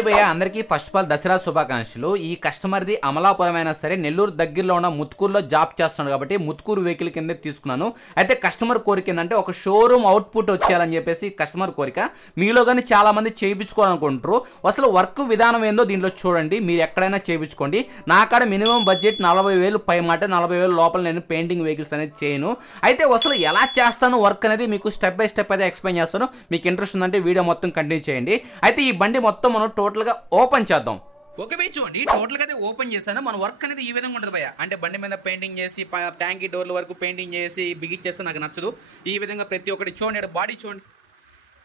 Hi భయ్య, అందరికీ first of all Dasara శుభాకాంక్షలు. ఈ కస్టమర్ది అమలాపురం అయినా సరే నెల్లూరు దగ్గరలో ఉన్న ముత్కూరులో జాబ్ చేస్తున్నాడు కాబట్టి ముత్కూరు వెహికల్ కింద తీసుకున్నాను. అయితే కస్టమర్ కోరిక ఏంటంటే ఒక షోరూమ్ అవుట్పుట్ వచ్చేయాలని చెప్పేసి కస్టమర్ కోరిక. మీలో కానీ చాలా మంది చేయించుకోవాలనుకుంటారు. అసలు వర్క్ విధానం ఏందో దీంట్లో చూడండి. మీరు ఎక్కడైనా చేయించుకోండి. నా కాడ మినిమం బడ్జెట్ 40,000 పై మాట, 40,000 లోపల నేను పెయింటింగ్ వెహికల్స్ అనేది చేయను. అయితే అసలు ఎలా చేస్తాను వర్క్ అనేది మీకు స్టెప్ బై స్టెప్ అయితే ఎక్స్ప్లెయిన్ చేస్తాను. మీకు ఇంట్రెస్ట్ ఉందంటే వీడియో మొత్తం కంటిన్యూ చేయండి. అయితే ఈ బండి మొత్తం మనం టోటల్గా ఓపెన్ చేద్దాం. ఓకే భయ్, చూడండి టోటల్గా అయితే ఓపెన్ చేశాను. మన వర్క్ అనేది ఈ విధంగా ఉంటుంది భయ్య. అంటే బండి మీద పెయింటింగ్ చేసి ట్యాంకీ డోర్ల వరకు పెయింటింగ్ చేసి బిగిచ్చేస్తే నాకు నచ్చదు. ఈ విధంగా ప్రతి ఒక్కటి చూడండి. బాడీ చూడండి,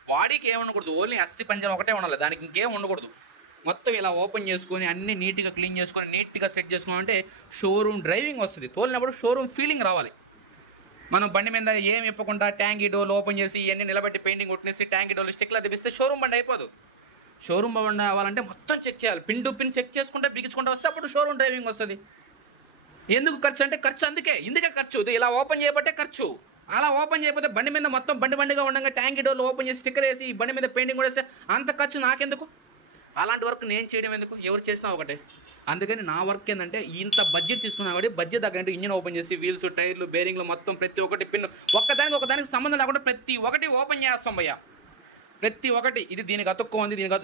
బాడీకి ఏమి ఉండకూడదు, ఓన్లీ అస్థి పంజరం ఒకటే ఉండాలి, దానికి ఇంకేం ఉండకూడదు. మొత్తం ఇలా ఓపెన్ చేసుకొని అన్ని నీట్గా క్లీన్ చేసుకొని నీట్గా సెట్ చేసుకున్నామంటే షోరూమ్ డ్రైవింగ్ వస్తుంది. తోలినప్పుడు షోరూమ్ ఫీలింగ్ రావాలి. మనం బండి మీద ఏం ఇప్పకుండా ట్యాంకీ డోర్లు ఓపెన్ చేసి ఇవన్నీ నిలబెట్టి పెయింటింగ్ కొట్టేసి ట్యాంకీ డోర్లు స్టిక్లా తెప్పిస్తే షోరూమ్ బండి అయిపోదు. షోరూమ్ బండి అవ్వాలంటే మొత్తం చెక్ చేయాలి. పిన్ టు పిన్ చెక్ చేసుకుంటే బిగించుకుంటూ వస్తే అప్పుడు షోరూమ్ డ్రైవింగ్ వస్తుంది. ఎందుకు ఖర్చు అంటే ఖర్చు ఇందుకే ఖర్చు. ఇలా ఓపెన్ చేయబట్టే ఖర్చు. అలా ఓపెన్ చేయకపోతే బండి మీద మొత్తం బండిగా ఉండగా ట్యాంకీ డోర్లు ఓపెన్ చేసి స్టిక్కర్ వేసి బండి మీద పెయింటింగ్ కూడా వేస్తే అంత ఖర్చు నాకెందుకు? అలాంటి వర్క్ నేను చేయడం ఎందుకు? ఎవరు చేసినా ఒకటే. అందుకని నా వర్క్ ఏంటంటే ఇంత బడ్జెట్ తీసుకున్నా కాబట్టి బడ్జెట్ తగ్గట్టు ఇంజిన్ ఓపెన్ చేసి వీల్స్, టైర్లు, బేరింగ్లు మొత్తం ప్రతి ఒక్కటి పిన్ ఒకదానికి సంబంధం లేకుండా ప్రతి ఒక్కటి ఓపెన్ చేస్తాం భయ్య. ప్రతి ఒక్కటి ఇది దీనికి అతుక్కోంది, దీనికి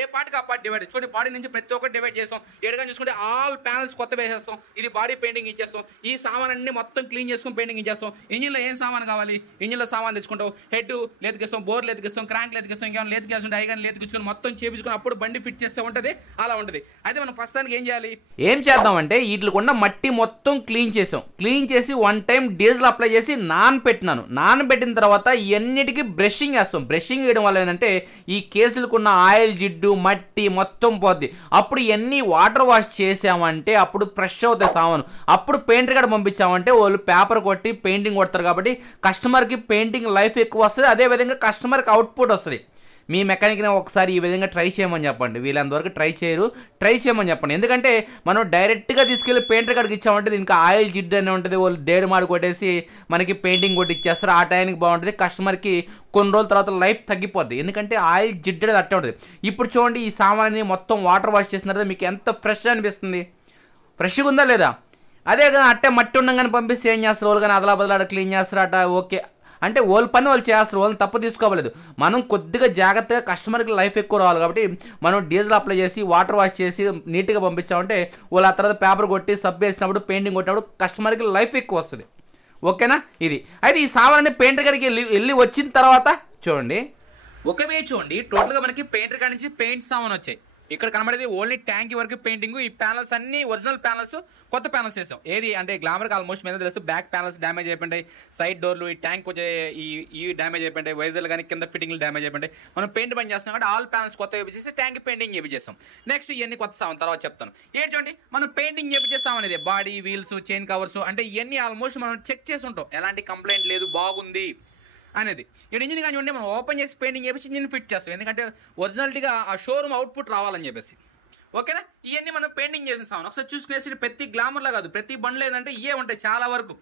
ఏ పార్ట్కి ఆ పార్ట్ డివైడ్. చూడండి, బాడీ నుంచి ప్రతి ఒక్కటి డివైడ్ చేస్తాం. ఏడుగా చూసుకుంటే ఆల్ ప్యానల్స్ కొత్త వేసేస్తాం. ఇది బాడీ పెయింటింగ్ ఇచ్చేస్తాం. ఈ సామాన్ అన్ని మొత్తం క్లీన్ చేసుకుని పెయింటింగ్ ఇచ్చేస్తాం. ఇంజిన్లో ఏం సామాన్ కావాలి, ఇంజిన్లో సామాన్ తెచ్చుకుంటాం. హెడ్ లేతికిస్తాం, బోర్ లేతికిస్తాం, క్రాంక్ లేతికిస్తాం, ఇంకేమైనా లేతికేస్తుంటే ఐగాని లేతికించుకొని మొత్తం చేపించుకొని అప్పుడు బండి ఫిట్ చేస్తే ఉంటుంది. అలా ఉంటుంది. అయితే మనం ఫస్ట్ దానికి ఏం చేయాలి, ఏం చేద్దామంటే వీటికున్న మట్టి మొత్తం క్లీన్ చేసాం. క్లీన్ చేసి 1 టైం డీజిల్ అప్లై చేసి నానబెట్టిన తర్వాత ఇవన్నిటికీ బ్రషింగ్ వేస్తాం. బ్రషింగ్ వేయడం వల్ల ఏంటంటే ఈ కేసులకున్న ఆయిల్, జిడ్డు, మట్టి మొత్తం పోద్ది. అప్పుడు ఇవన్నీ వాటర్ వాష్ చేసామంటే అప్పుడు ఫ్రెష్ అవుతాయి సామాను. అప్పుడు పెయింటర్ కాడ పంపించామంటే వాళ్ళు పేపర్ కొట్టి పెయింటింగ్ కొడతారు కాబట్టి కస్టమర్కి పెయింటింగ్ లైఫ్ ఎక్కువ వస్తుంది. అదేవిధంగా కస్టమర్కి అవుట్పుట్ వస్తుంది. మీ మెకానిక్ని ఒకసారి ఈ విధంగా ట్రై చేయమని చెప్పండి. వీళ్ళంతవరకు ట్రై చేయమని చెప్పండి. ఎందుకంటే మనం డైరెక్ట్గా తీసుకెళ్ళి పెయింటర్ కాడికి ఇచ్చామంటే దీనికి ఆయిల్, జిడ్డు అని ఉంటుంది. వాళ్ళు డేడు మాడి కొట్టేసి మనకి పెయింటింగ్ కొట్టి ఇచ్చేస్తారు. ఆ టైంకి బాగుంటుంది. కస్టమర్కి కొన్ని రోజుల తర్వాత లైఫ్ తగ్గిపోద్ది. ఎందుకంటే ఆయిల్, జిడ్డు అనేది అట్టే ఉంటుంది. ఇప్పుడు చూడండి, ఈ సామాన్ని మొత్తం వాటర్ వాష్ చేసిన తర్వాత మీకు ఎంత ఫ్రెష్ అనిపిస్తుంది. ఫ్రెష్గా ఉందా లేదా? అదే కదా అట్టే మట్టి ఉండగానే పంపిస్తే ఏం చేస్తారు వాళ్ళు? కానీ అదలా బదలాడ క్లీన్ చేస్తారు అట. ఓకే అంటే వాళ్ళ పని వాళ్ళు చేస్తారు, వాళ్ళని తప్పు తీసుకోవలేదు. మనం కొద్దిగా జాగ్రత్తగా కస్టమర్కి లైఫ్ ఎక్కువ రావాలి కాబట్టి మనం డీజిల్ అప్లై చేసి వాటర్ వాష్ చేసి నీట్గా పంపించామంటే వాళ్ళు ఆ తర్వాత పేపర్ కొట్టి సబ్ వేసినప్పుడు పెయింటింగ్ కొట్టినప్పుడు కస్టమర్కి లైఫ్ ఎక్కువ వస్తుంది. ఓకేనా? ఇది అయితే ఈ సామాన్ని పెయింటర్ గారికి వెళ్ళి వచ్చిన తర్వాత చూడండి. ఒకే చూడండి, టోటల్గా మనకి పెయింటర్ కాడి నుంచి పెయింట్ సామాన్ వచ్చాయి. ఇక్కడ కనబడేది ఓన్లీ ట్యాంక్ వరకు పెయింటింగ్. ఈ ప్యానల్స్ అన్ని ఒరిజినల్ ప్యానల్స్, కొత్త ప్యానల్స్ వేసాం. ఏది అంటే గ్లామర్కి ఆల్మోస్ట్ మీద తెలుసు. బ్యాక్ ప్యానల్స్ డ్యామేజ్ అయిపోయింటాయి, సైడ్ డోర్లు, ఈ ట్యాంక్ వచ్చే ఈ డ్యామేజ్ అయిపోయింటాయి, వైజర్లు కానీ కింద ఫిట్టింగ్లు డ్యామేజ్ అయిపోయింటాయి. మనం పెయింట్ పని చేస్తున్నాం కాబట్టి ఆల్ ప్యానల్స్ కొత్త వేపించేసి ట్యాంక్ పెయింటింగ్ చేపించేస్తాం. నెక్స్ట్ ఇవన్నీ కొత్త సామాన్ తర్వాత చెప్తాను. ఏంటి చూడండి, మనం పెయింటింగ్ చేపించేస్తాం అనేది బాడీ, వీల్స్, చైన్ కవర్స్ అంటే ఇవన్నీ ఆల్మోస్ట్ మనం చెక్ చేసి ఉంటాం. ఎలాంటి కంప్లైంట్ లేదు, బాగుంది అనేది. ఇక్కడ ఇంజిన్ కానీ చూడండి, మనం ఓపెన్ చేసి పెయింటింగ్ చేపించి ఇంజిన్ ఫిట్ చేస్తాం. ఎందుకంటే ఒరిజినాలిటీగా ఆ షోరూమ్ అవుట్పుట్ రావాలని చెప్పేసి. ఓకేనా? ఇవన్నీ మనం పెయింటింగ్ చేసేస్తాం. ఒకసారి చూసుకునేసి ప్రతి గ్లామర్లా కాదు, ప్రతి బండ్లు ఏంటంటే ఇవే ఉంటాయి చాలా వరకు.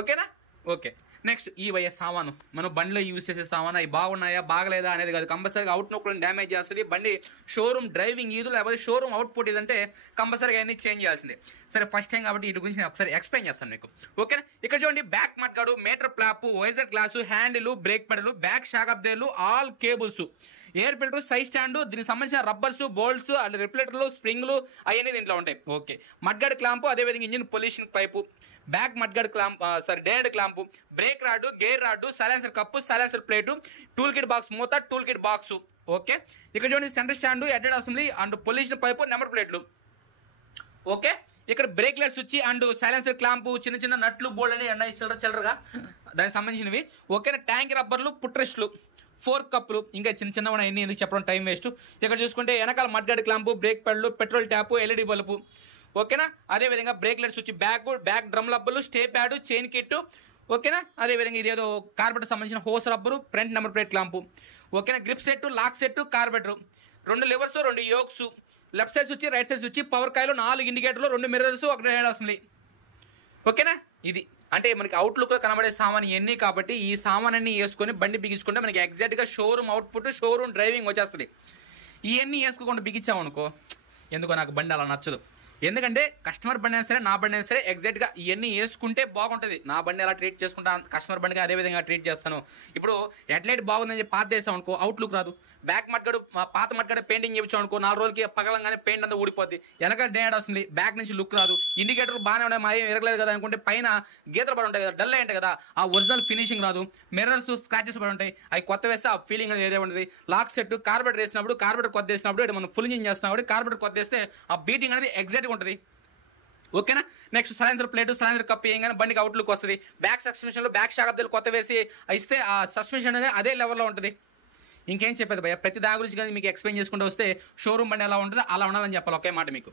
ఓకేనా? ఓకే. నెక్స్ట్ ఈ వయ్యే సామాను మనం బండిలో యూజ్ చేసే సామాను అవి బాగున్నాయా బాగలేదా అనేది కాదు. కంపల్సరీగా అవుట్ నొక్కులను డ్యామేజ్ చేస్తుంది. బండి షోరూమ్ డ్రైవింగ్ ఇది లేకపోతే షోరూమ్ అవుట్పుట్ ఇదంటే కంపల్సరీగా అన్ని చేంజ్ చేయాల్సిందే. సరే, ఫస్ట్ టైం కాబట్టి వీటి గురించి నేను ఒకసారి ఎక్స్ప్లెయిన్ చేస్తాను మీకు. ఓకేనా? ఇక్కడ చూడండి, back mudguard, meter flap, visor glass, handle, brake పెడలు, బ్యాక్ షాక్ అబ్దేర్లు, all cables, air filter, side stand, దీనికి సంబంధించిన రబ్బర్స్, బోల్ట్స్ అండ్ రిఫ్లెక్టర్లు, స్ప్రింగ్లు అవన్నీ దీంట్లో ఉంటాయి. ఓకే. మడ్గాడ్ క్లాంపు, అదేవిధంగా engine pollution pipe, back mudguard clamp, డేడ్ clamp, brake rod, gear rod, silencer cup, silencer plate, tool kit box మూత, టూల్ కిట్ బాక్స్. ఓకే. ఇక్కడ చూడండి, centre stand, head assembly and pollution pipe, number ప్లేట్లు. Okay. ఇక్కడ break light switch and silencer clamp, చిన్న నట్లు, బోల్డ్ అని అన్నీ చిల్లరగా దానికి సంబంధించినవి. ఓకేనా? ట్యాంక్ రబ్బర్లు, పుట్రెస్ట్లు, 4 కప్పులు, ఇంకా చిన్న ఎన్ని ఎందుకు చెప్పడం, టైం వేస్ట్. ఇక్కడ చూసుకుంటే వెనకాల mudguard clamp, brake pedal, petrol tap, LED bulb. ఓకేనా? అదేవిధంగా brake light switch, back drum రబ్బర్లు, స్టే ప్యాడ్, చైన్ కిట్. ఓకేనా? అదేవిధంగా ఇదేదో కార్బెటర్ సంబంధించిన hose rubber, front number plate clamp. ఓకేనా? Grip set, lock set, carburettor, 2 levers, 2 yokes, left side switch, right side switch, power coil, 4 ఇండికేటర్లు, 2 mirrors, 1 head assembly. ఓకేనా? ఇది అంటే మనకి అవుట్లుక్లో కనబడే సామాన్ ఇవన్నీ కాబట్టి ఈ సామాన్ అన్ని వేసుకొని బండి బిగించుకుంటే మనకి ఎగ్జాక్ట్గా షోరూమ్ అవుట్పుట్, షోరూమ్ డ్రైవింగ్ వచ్చేస్తుంది. ఇవన్నీ వేసుకోకుండా బిగించామనుకో, ఎందుకో నాకు బండి అలా నచ్చదు. ఎందుకంటే కస్టమర్ బండి అయినా సరే నా బండి అయినా సరే ఎగ్జాక్ట్గా ఇవన్నీ వేసుకుంటే బాగుంటుంది. నా బండి ఎలా ట్రీట్ చేసుకుంటా కస్టమర్ బండిగా అదే విధంగా ట్రీట్ చేస్తాను. ఇప్పుడు హెడ్లైట్ బాగుందని చెప్పి పాత వేసాం అనుకో అవుట్లుక్ రాదు. బ్యాక్ మట్గడు పాత మట్గడ పెయింటింగ్ చేయించాం అనుకో 4 రోజులకి పగలంగానే పెయింట్ అంతా ఊడిపోద్ది, వెనక డేడ్ వస్తుంది, బ్యాక్ నుంచి లుక్ రాదు. ఇండికేటర్ బాగానే ఉన్నాయి, మా ఏం ఎరగలేదు కదా అనుకుంటే పైన గీతలు పడి ఉంటాయి కదా, డల్ అయ్యి ఉంటాయి కదా, ఆ ఒరిజినల్ ఫినిషింగ్ రాదు. మిర్రర్స్ స్క్రాచెస్ పడి ఉంటాయి, అవి కొత్త వేస్తే ఆ ఫీలింగ్ అనేది వేరే ఉంటుంది. లాక్ సెట్ కార్బెటర్ వేసినప్పుడు కార్బెటర్ కొత్త వేసినప్పుడు మనం ఫుల్ ఇంజిన్ చేస్తున్నప్పుడు కార్బెటర్ కొత్త వేస్తే ఆ బీటింగ్ అనేది ఎగ్జాక్ట్గా ఉంటుంది. ఓకేనా. Next silencer plate silencer cup వేయగానే బండికి అవుట్లుక్ వస్తుంది. బ్యాక్ సస్పెన్షన్లో బ్యాక్ షాక్ అబ్దులు కొత్త వేసి ఇస్తే ఆ సస్పెన్షన్ అనేది అదే లెవెల్లో ఉంటుంది. ఇంకేం చెప్పేది భయ్య, ప్రతి దాని గురించి కానీ మీకు ఎక్స్ప్లెయిన్ చేసుకుంటూ వస్తే షోరూమ్ బండి ఎలా ఉంటుందో అలా ఉండాలని చెప్పాలి ఒకే మాట మీకు.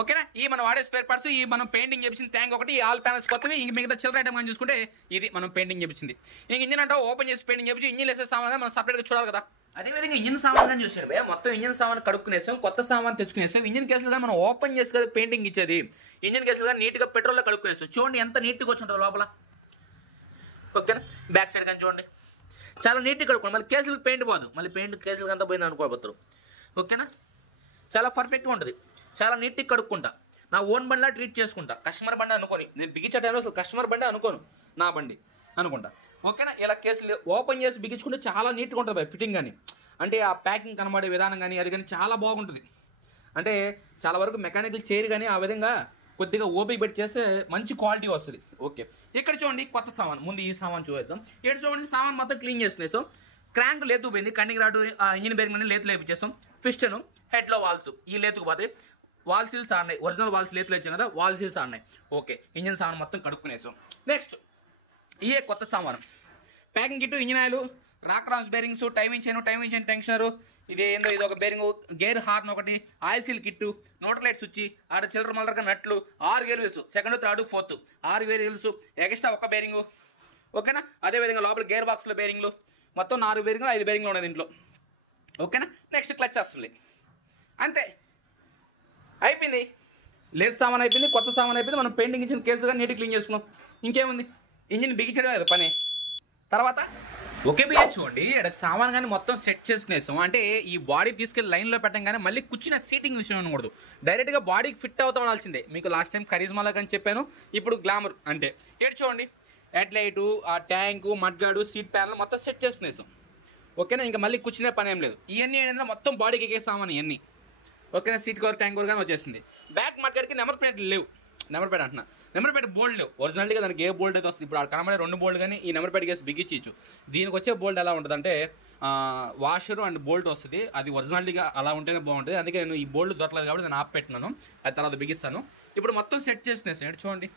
ఓకేనా. ఈ మనం వాడే స్పేర్ పార్ట్స్, ఈ మనం పెయింటింగ్ చేపించిన ట్యాంక్ ఒకటి, ఆల్ ప్యానల్స్ కొత్తవి, ఇంక మిగతా చిల్లర ఐటమ్ అని చూసుకుంటే ఇది మనం పెయింటింగ్ చేపించింది. ఇంక ఇంజిన్ అంటే ఓపెన్ చేసి పెయింటింగ్ చేపించి ఇంజిన్ వేసే సామాన్ మనం సపరేట్గా చూడాలి కదా. అదేవిధంగా ఇంజిన్ సామాన్ కానీ చూసాడు భయ్య, మొత్తం ఇంజిన్ సామాన్ కడుక్కునేసాం, కొత్త సామాన్ తెచ్చుకునేసాం. ఇంజిన్ కేసులు కానీ మనం ఓపెన్ చేసి కదా పెయింటింగ్ ఇచ్చేది. ఇంజిన్ కేసులు కానీ నీట్గా పెట్రోల్లో కడుక్కునేస్తాం. చూడండి ఎంత నీట్గా వచ్చి ఉంటుంది లోపల. ఓకేనా. బ్యాక్ సైడ్ కానీ చూడండి చాలా నీట్గా కడుక్కోండి, మళ్ళీ కేసులకు పెయింట్ పోదు, మళ్ళీ పెయింట్ కేసులకు అంతా పోయింది అనుకోబోతారు. ఓకేనా. చాలా పర్ఫెక్ట్గా ఉంటుంది, చాలా నీట్గా కడుక్కుంటా. నా ఓన్ బండిలా ట్రీట్ చేసుకుంటా, కస్టమర్ బండి అనుకోని. నేను బిగించే టైంలో అసలు కస్టమర్ బండి అనుకోను, నా బండి అనుకుంటా. ఓకేనా. ఇలా కేసులు ఓపెన్ చేసి బిగించుకుంటే చాలా నీట్గా ఉంటుంది భయ్ ఫిట్టింగ్ కానీ, అంటే ఆ ప్యాకింగ్ కనబడే విధానం కానీ అది కానీ చాలా బాగుంటుంది. అంటే చాలా వరకు మెకానికల్ చేయరు కానీ ఆ విధంగా కొద్దిగా ఓపిక పెట్టి చేస్తే మంచి క్వాలిటీ వస్తుంది. ఓకే. ఇక్కడ చూడండి కొత్త సామాన్, ముందు ఈ సామాన్ చూద్దాం. ఇక్కడ చూడండి సామాన్ మొత్తం క్లీన్ చేసుకునేసాం. క్రాంక్ లేతు పోయింది, కండింగ్ రాడు ఇంజిన్ బేరింగ్ అనేది లేతులు వేపించేసాం. పిస్టన్ హెడ్లో వాల్స్ ఈ లేతుకు పోతే వాల్ సీల్స్ ఆడినాయి, ఒరిజినల్ వాల్స్ లేతులు వచ్చాయి కదా, వాల్ సీల్స్ ఆడినాయి. ఓకే. ఇంజిన్ సామాన్ మొత్తం కడుక్కునేసాం. నెక్స్ట్ ఇయే కొత్త సామాను, packing kit, engine oil, rocker arms bearings, timing chain tensioner, ఇది ఏందో ఇది ఒక బేరింగ్, గేర్ హార్న్ ఒకటి, oil seal kit, neutral light switch, ఆడ చిల్లర మల్లరగా నట్లు, 6 gear wheels, second third fourth 6 gear wheels, extra ఒక బేరింగు. ఓకేనా. అదేవిధంగా లోపల గేర్ బాక్స్లో బేరింగ్లు, మొత్తం 4 బేరింగ్లు 5 బేరింగ్లు ఉన్నాయి దీంట్లో. ఓకేనా. నెక్స్ట్ క్లచ్ వస్తుంది. అంతే అయిపోయింది. లేట్ సామాన్ అయిపోయింది, కొత్త సామాన్ అయిపోయింది. మనం పెయింటింగ్ ఇచ్చిన కేసుగా నీట్గా క్లీన్ చేసుకున్నాం. ఇంకేముంది, ఇంజిన్ బిగించడమే కదా పని. తర్వాత ఒకే బియ్యం చూడండి, ఇక్కడ సామాన్ కానీ మొత్తం సెట్ చేసుకునేసాం. అంటే ఈ బాడీ తీసుకెళ్ళి లైన్లో పెట్టడం కానీ మళ్ళీ కూర్చున్న సీటింగ్ విషయం అనకూడదు, డైరెక్ట్గా బాడీకి ఫిట్ అవుతా ఉండాల్సిందే. మీకు లాస్ట్ టైం కరిజ్మాలో కానీ చెప్పాను, ఇప్పుడు గ్లామర్ అంటే ఏడు చూడండి, హెడ్ లైటు, ఆ ట్యాంకు, మడ్గాడు, సీట్ ప్యానల్ మొత్తం సెట్ చేసుకునేసాం. ఓకేనా. ఇంకా మళ్ళీ కూర్చునే పని ఏం లేదు. ఇవన్నీ ఏంటంటే మొత్తం బాడీకి ఎక్కే సామాన్ ఇవన్నీ. ఓకేనా. సీట్ కవర్, ట్యాంక్ కవర్ కానీ వచ్చేసింది. బ్యాక్ మడ్గాడికి నెంబర్ ప్లేట్లు లేవు, నెంబర్ ప్లేట్ అంటున్నా, నెంబర్ ప్లేట్ బోల్డ్ లేవు. ఒరిజినల్గా దానికి ఏ బోల్డ్ అయితే వస్తుంది, ఇప్పుడు ఆ కనబడే 2 బోల్డ్ కానీ ఈ నెంబర్ ప్లేట్ కేసు బిగించచ్చు. దీనికి వచ్చే బోల్డ్ ఎలా ఉంటుంది అంటే వాషరు అండ్ బోల్ట్ వస్తుంది, అది ఒరిజినాలిటీగా అలా ఉంటేనే బాగుంటుంది. అందుకే నేను ఈ బోల్డ్ దొరకలేదు కాబట్టి నేను ఆప్ పెట్టినాను, అది తర్వాత బిగిస్తాను. ఇప్పుడు మొత్తం సెట్ చేసినాయి చూడండి,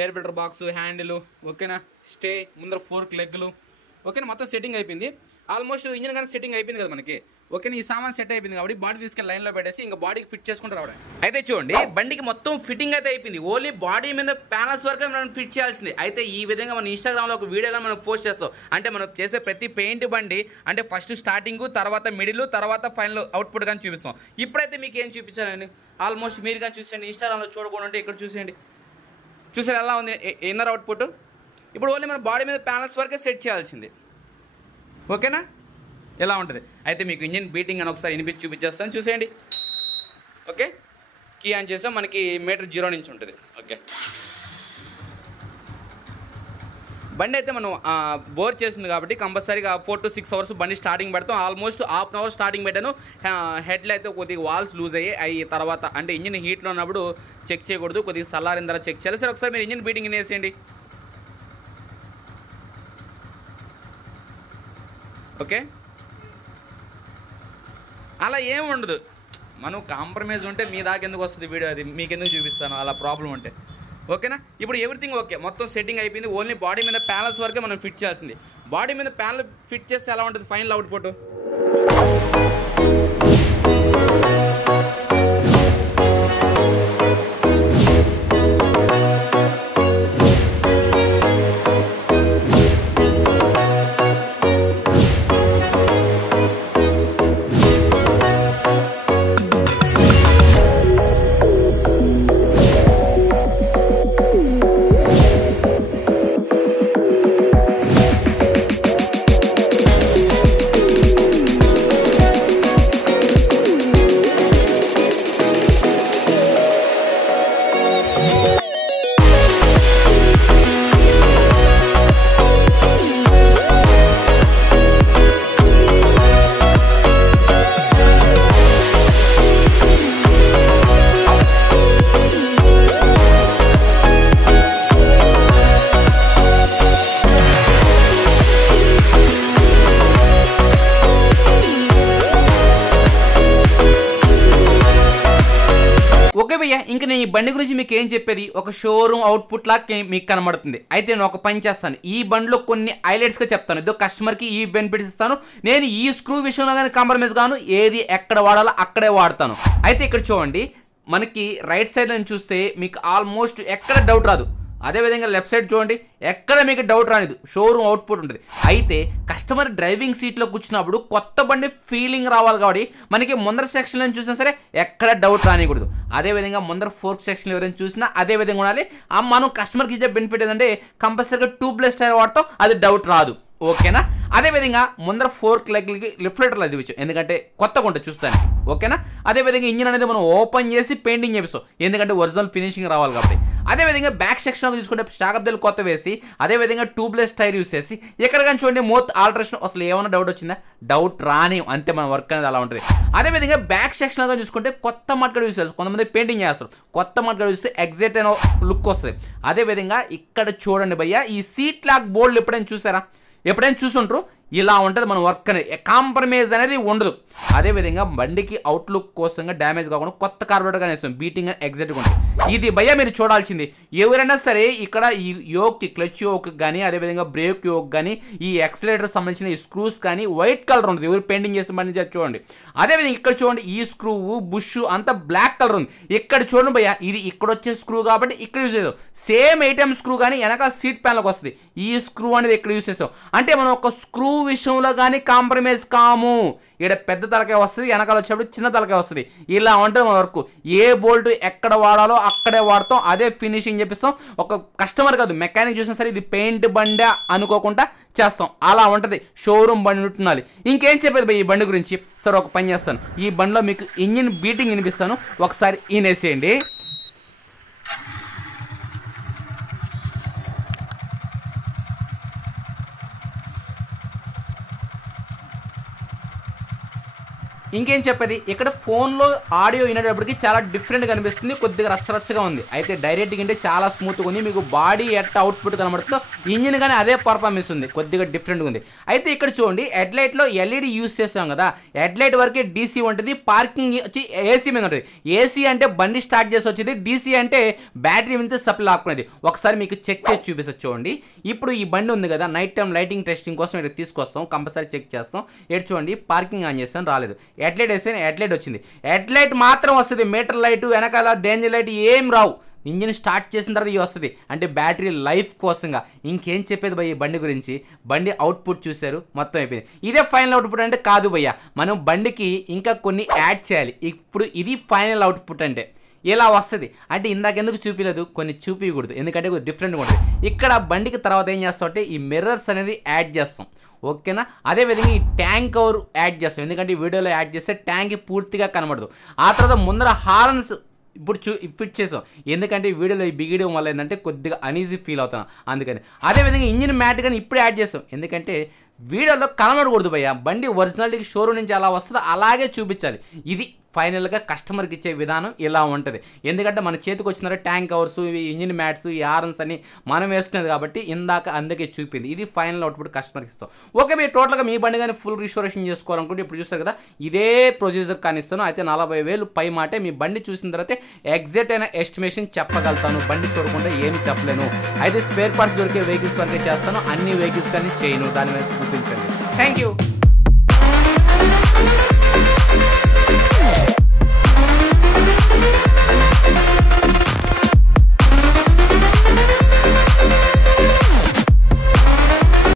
ఎయిర్ ఫిల్టర్ బాక్స్, హ్యాండిల్, ఓకేనా, స్టే, ముందర 4 లెగ్లు. ఓకేనా. మొత్తం సెట్టింగ్ అయిపోయింది. ఆల్మోస్ట్ ఇంజిన్ కానీ సెట్టింగ్ అయిపోయింది కదా మనకి. ఓకేనా. ఈ సామాన్ సెట్ అయిపోయింది కాబట్టి బాడీ తీసుకెళ్ళి లైన్లో పెట్టేసి ఇంకా బాడీకి ఫిట్ చేసుకుంటూ రావడం. అయితే చూడండి బండికి మొత్తం ఫిట్టింగ్ అయితే అయిపోయింది, ఓన్లీ బాడీ మీద ప్యానల్స్ వరకే మనం ఫిట్ చేయాల్సింది. అయితే ఈ విధంగా మన ఇన్స్టాగ్రామ్లో ఒక వీడియోగా మనం పోస్ట్ చేస్తాం. అంటే మనం చేసే ప్రతి పెయింట్ బండి అంటే ఫస్ట్ స్టార్టింగ్, తర్వాత మిడిల్, తర్వాత ఫైనల్ అవుట్పుట్ కానీ చూపిస్తాం. ఇప్పుడైతే మీకు ఏం చూపించాలండి, ఆల్మోస్ట్ మీరు కానీ చూసేయండి, ఇన్స్టాగ్రామ్లో చూడకుండా ఉంటే ఇక్కడ చూసేయండి, చూసారు ఎలా ఉంది ఇన్నర్ అవుట్పుట్. ఇప్పుడు ఓన్లీ మన బాడీ మీద ప్యానల్స్ వరకే సెట్ చేయాల్సింది. ఓకేనా. ఎలా ఉంటుంది అయితే మీకు ఇంజిన్ బీటింగ్ అని ఒకసారి వినిపించి చూపించేస్తాను, చూసేయండి. ఓకే. కీ ఆన్ చేసాం, మనకి మీటర్ 0 నుంచి ఉంటుంది. ఓకే. బండి అయితే మనం బోర్ చేసింది కాబట్టి కంపల్సరీగా 4 to 6 అవర్స్ బండి స్టార్టింగ్ పెడతాం. ఆల్మోస్ట్ ½ అవర్ స్టార్టింగ్ పెట్టాను. హెడ్లో అయితే కొద్దిగా వాల్స్ లూజ్ అయ్యి తర్వాత అంటే ఇంజిన్ హీట్లో ఉన్నప్పుడు చెక్ చేయకూడదు, కొద్దిగా చల్లారిన తర్వాత చెక్ చేయాలి. సరే ఒకసారి మీరు ఇంజిన్ బీటింగ్ వేసేయండి. ఓకే. అలా ఏమి ఉండదు, మనం కాంప్రమైజ్ ఉంటే మీ దాకా ఎందుకు వస్తుంది వీడియో, అది మీకు ఎందుకు చూపిస్తాను అలా ప్రాబ్లం ఉంటే. ఓకేనా. ఇప్పుడు ఎవ్రీథింగ్ ఓకే, మొత్తం సెట్టింగ్ అయిపోయింది. ఓన్లీ బాడీ మీద ప్యానల్స్ వరకే మనం ఫిట్ చేయాల్సింది. బాడీ మీద ప్యానల్ ఫిట్ చేస్తే ఎలా ఉంటుంది ఫైనల్ అవుట్పుట్. ఇంక నేను ఈ బండి గురించి మీకు ఏం చెప్పేది, ఒక షోరూమ్ అవుట్పుట్ లాగా మీకు కనబడుతుంది. అయితే నేను ఒక పని చేస్తాను, ఈ బండిలో కొన్ని హైలైట్స్గా చెప్తాను, ఇదో కస్టమర్కి ఈ బెనిఫిట్స్ ఇస్తాను. నేను ఈ స్క్రూ విషయంలో కానీ కాంప్రమైజ్ గాను, ఏది ఎక్కడ వాడాలో అక్కడే వాడతాను. అయితే ఇక్కడ చూడండి, మనకి రైట్ సైడ్ నుంచి చూస్తే మీకు ఆల్మోస్ట్ ఎక్కడ డౌట్ రాదు. అదేవిధంగా లెఫ్ట్ సైడ్ చూడండి, ఎక్కడ మీకు డౌట్ రానిది, షోరూమ్ అవుట్పుట్ ఉంటుంది. అయితే కస్టమర్ డ్రైవింగ్ సీట్లో కూర్చున్నప్పుడు కొత్త బండి ఫీలింగ్ రావాలి కాబట్టి మనకి ముందర సెక్షన్లో చూసినా సరే ఎక్కడ డౌట్ రానికూడదు. అదేవిధంగా ముందర ఫోర్త్ సెక్షన్లో ఎవరైనా చూసినా అదే విధంగా ఉండాలి. మనం కస్టమర్కి ఇచ్చే బెనిఫిట్ ఏంటంటే కంపల్సరీగా ట్యూబ్లెస్ టైర్ వాడతాం, అది డౌట్ రాదు. ఓకేనా? అదేవిధంగా ముందర ఫోర్క్ లెగ్లకి రిఫ్లెక్టర్లు అది ఇచ్చు, ఎందుకంటే కొత్తగా ఉంటుంది చూస్తాను. ఓకేనా? అదేవిధంగా ఇంజిన్ అనేది మనం ఓపెన్ చేసి పెయింటింగ్ చేపిస్తాం, ఎందుకంటే ఒరిజినల్ ఫినిషింగ్ రావాలి కాబట్టి. అదేవిధంగా బ్యాక్ సెక్షన్ చూసుకుంటే స్టాకబ్దలు కొత్త వేసి, అదేవిధంగా ట్యూబ్లెస్ టైర్ యూస్ చేసి, ఎక్కడ కానీ చూడండి మోత్ ఆల్టరేషన్ అసలు ఏమైనా డౌట్ వచ్చిందా, డౌట్ రాని, అంతే మన వర్క్ అనేది అలా ఉంటుంది. అదేవిధంగా బ్యాక్ సెక్షన్ కానీ చూసుకుంటే కొత్త మట్కడ యూస్ చేస్తారు, కొంతమంది పెయింటింగ్ చేస్తారు, కొత్త మట్కడ చూస్తే ఎగ్జాక్ట్ అయిన లుక్ వస్తుంది. అదేవిధంగా ఇక్కడ చూడండి భయ్య, ఈ సీట్ లాక్ బోర్డులు ఎప్పుడైనా చూసారా, ఎప్పుడైనా చూసుంటారు, ఇలా ఉంటుంది మన వర్క్ అనేది, కాంప్రమైజ్ అనేది ఉండదు. అదేవిధంగా బండికి అవుట్లుక్ కోసంగా డ్యామేజ్ కాకుండా కొత్త కార్బోరేటర్ కానీ వేస్తాం, బీటింగ్ అని ఎగ్జాక్ట్గా ఉంటుంది. ఇది భయ్య మీరు చూడాల్సింది. ఎవరైనా సరే ఇక్కడ ఈ యోక్కి, క్లచ్ యోక్ కానీ, అదేవిధంగా బ్రేక్ యోక్ కానీ, ఈ ఎక్సలేటర్ సంబంధించిన ఈ స్క్రూస్ కానీ వైట్ కలర్ ఉంటుంది, ఎవరు పెయింటింగ్ చేసిన బండి చూడండి. అదేవిధంగా ఇక్కడ చూడండి, ఈ స్క్రూ బుష్ అంతా బ్లాక్ కలర్ ఉంది. ఇక్కడ చూడండి భయ్య, ఇది ఇక్కడ వచ్చే స్క్రూ కాబట్టి ఇక్కడ యూజ్ చేసాం. సేమ్ ఐటమ్ స్క్రూ కానీ వెనకాల సీట్ ప్యాన్లోకి వస్తుంది, ఈ స్క్రూ అనేది ఇక్కడ యూజ్ చేసాం. అంటే మనం ఒక స్క్రూ విషయంలో కానీ కాంప్రమైజ్ కాము. ఇక్కడ పెద్ద తలకాయ వస్తుంది, వెనకాల వచ్చేప్పుడు చిన్న తలకాయ వస్తుంది, ఇలా ఉంటుంది మన వర్క్. ఏ బోల్ట్ ఎక్కడ వాడాలో అక్కడే వాడతాం, అదే ఫినిషింగ్ చెప్పిస్తాం. ఒక కస్టమర్ కాదు, మెకానిక్ చూసినా సరే ఇది పెయింట్ బండి అనుకోకుండా చేస్తాం, అలా ఉంటుంది. షోరూమ్ బండి ఉంటున్నాలి. ఇంకేం చెప్పేది ఈ బండి గురించి, సరే ఒక పని చేస్తాను, ఈ బండిలో మీకు ఇంజిన్ బీటింగ్ వినిపిస్తాను, ఒకసారి ఈనేసేయండి. ఇంకేం చెప్పేది, ఇక్కడ ఫోన్లో ఆడియో వినేటప్పటికి చాలా డిఫరెంట్గా అనిపిస్తుంది, కొద్దిగా రచ్చరచ్చగా ఉంది. అయితే డైరెక్ట్గా అంటే చాలా స్మూత్గా ఉంది, మీకు బాడీ ఎట్ట అవుట్పుట్ కనబడుతుందో ఇంజిన్ కానీ అదే పర్ఫార్మెన్స్ ఉంది, కొద్దిగా డిఫరెంట్గా ఉంది. అయితే ఇక్కడ చూడండి, హెడ్లైట్లో ఎల్ఈడి యూస్ చేస్తాం కదా, హెడ్లైట్ వరకే డీసీ ఉంటుంది, పార్కింగ్ వచ్చి ఏసీ మీద ఉంటుంది. ఏసీ అంటే బండి స్టార్ట్ చేసి వచ్చేది, డీసీ అంటే బ్యాటరీ మీద సప్లై లాక్కునేది. ఒకసారి మీకు చెక్ చేసి చూపిస్తుంది చూడండి. ఇప్పుడు ఈ బండి ఉంది కదా, నైట్ టైం లైటింగ్ టెస్టింగ్ కోసం ఇక్కడ తీసుకొస్తాం, కంపల్సరీ చెక్ చేస్తాం. ఇక్కడ చూడండి, పార్కింగ్ ఆన్ చేస్తాం, రాలేదు. హెడ్లైట్ వేస్తే హెడ్లైట్ వచ్చింది, హెడ్లైట్ మాత్రం వస్తుంది, మీటర్ లైట్ వెనకాల డేంజర్ లైట్ ఏం రావు. ఇంజిన్ స్టార్ట్ చేసిన తర్వాత ఇవి వస్తుంది, అంటే బ్యాటరీ లైఫ్ కోసంగా. ఇంకేం చెప్పేది భయ్య బండి గురించి, బండి అవుట్పుట్ చూశారు, మొత్తం అయిపోయింది. ఇదే ఫైనల్ అవుట్పుట్ అంటే కాదు భయ్య, మనం బండికి ఇంకా కొన్ని యాడ్ చేయాలి. ఇప్పుడు ఇది ఫైనల్ అవుట్పుట్ అంటే ఇలా వస్తుంది. అంటే ఇందాకెందుకు చూపించలేదు, కొన్ని చూపించకూడదు, ఎందుకంటే కొద్దిగా డిఫరెంట్గా ఉంటుంది. ఇక్కడ బండికి తర్వాత ఏం చేస్తాం అంటే ఈ మిర్రర్స్ అనేది యాడ్ చేస్తాం. ఓకేనా? అదేవిధంగా ఈ ట్యాంక్ కవర్ యాడ్ చేస్తాం, ఎందుకంటే ఈ వీడియోలో యాడ్ చేస్తే ట్యాంక్ పూర్తిగా కనబడదు. ఆ తర్వాత ముందర హార్న్స్ ఇప్పుడు ఫిట్ చేసాం, ఎందుకంటే ఈ వీడియోలో ఈ బిగియడం వల్ల ఏంటంటే కొద్దిగా అనీజీ ఫీల్ అవుతాం, అందుకని. అదేవిధంగా ఇంజిన్ మ్యాట్ కానీ ఇప్పుడు యాడ్ చేస్తాం, ఎందుకంటే వీడియోలో కనబడకూడదు భయ్య, బండి ఒరిజినాలిటీకి షోరూమ్ నుంచి అలా వస్తుందో అలాగే చూపించాలి. ఇది ఫైనల్గా కస్టమర్కి ఇచ్చే విధానం ఇలా ఉంటుంది. ఎందుకంటే మన చేతికి వచ్చిన ట్యాంక్ కవర్స్, ఇవి ఇంజిన్ మ్యాట్స్, ఈ హార్న్స్ అని మనం వేసుకునేది కాబట్టి ఇందాక అందుకే చూపింది. ఇది ఫైనల్ అవుట్పుట్ కస్టమర్కి ఇస్తాం. ఓకే, మీరు టోటల్గా మీ బండి కానీ ఫుల్ రిస్టోరేషన్ చేసుకోవాలనుకుంటే ఇప్పుడు చూస్తారు కదా, ఇదే ప్రొసీజర్ కానిస్తాను. అయితే 40,000 పై మాటే, మీ బండి చూసిన తర్వాత ఎగ్జాక్ట్ అయిన ఎస్టిమేషన్ చెప్పగలుగుతాను, బండి చూడకుండా ఏమి చెప్పలేను. అయితే స్పేర్ పార్ట్స్ దొరికే వెహికల్స్ వరకే చేస్తాను, అన్ని వెహికల్స్ కానీ చేయను, దాని మీద చూపించండి. Thank you.